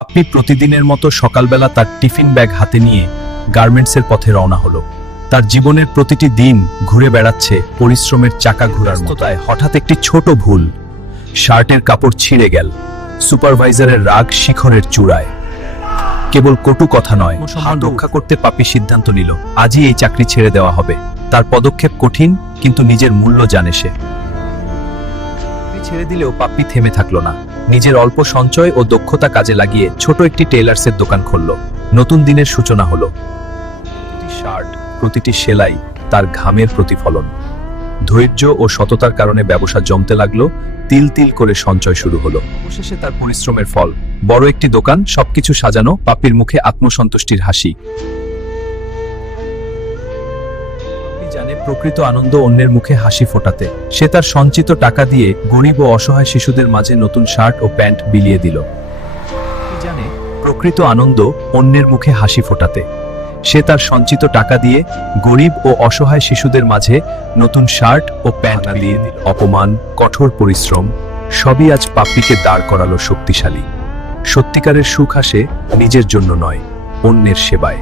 আপনি প্রতিদিনের মতো সকালবেলা তার টিফিন ব্যাগ হাতে নিয়ে গার্মেন্টসের পথে রওনা হলো। তার জীবনের প্রতিটি দিন ঘুরে বেড়াচ্ছে পরিশ্রমের চাকা ঘোরার মতোয়। হঠাৎ একটি ছোট ভুল, শার্টের কাপড় ছিঁড়ে গেল। সুপারভাইজারের রাগ শিখরের চূড়ায়। কেবল কটু কথা নয়, হাত রক্ষা করতে পাপি সিদ্ধান্ত নিল, আজই এই চাকরি ছেড়ে দেওয়া হবে। তার পদক্ষেপ কঠিন, কিন্তু নিজের মূল্য জানে সে। ছেড়ে দিলেও পাপ্পি থেমে থাকলো না। নিজের অল্প সঞ্চয় ও দক্ষতা কাজে লাগিয়ে ছোট একটি টেইলার্সের দোকান খুলল। নতুন দিনের সূচনা হলো। প্রতিটি শার্ট, প্রতিটি সেলাই তার ঘামের প্রতিফলন। ধৈর্য ও সততার কারণে ব্যবসা জমতে লাগলো। তিল তিল করে সঞ্চয় শুরু হলো। অবশেষে তার পরিশ্রমের ফল, বড় একটি দোকান, সবকিছু সাজানো, পাপ্পির মুখে আত্মসন্তুষ্টির হাসি। জানে প্রকৃত আনন্দ অন্যের মুখে হাসি ফোটাতে। সে তার সঞ্চিত টাকা দিয়ে গরিব ও অসহায় শিশুদের মাঝে নতুন শার্ট ও প্যান্ট বিলিয়ে দিল। জানে প্রকৃত আনন্দ অন্যের মুখে হাসি ফোটাতে। সে তার সঞ্চিত টাকা দিয়ে গরিব ও অসহায় শিশুদের মাঝে নতুন শার্ট ও প্যান্ট বিলিয়ে দিল। অপমান, কঠোর পরিশ্রম সবই আজ পাপ্পিকে দাঁড় করালো শক্তিশালী। সত্যিকারের সুখ আসে নিজের জন্য নয়, অন্যের সেবায়।